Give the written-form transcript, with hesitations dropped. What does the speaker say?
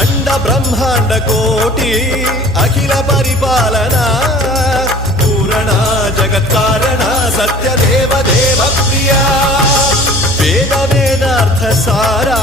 अंड ब्रह्मांड कोटि अखिल परिपालना पूरणा जगत्कारणा सत्यदेव देव प्रिया वेद वेदार्थ सारा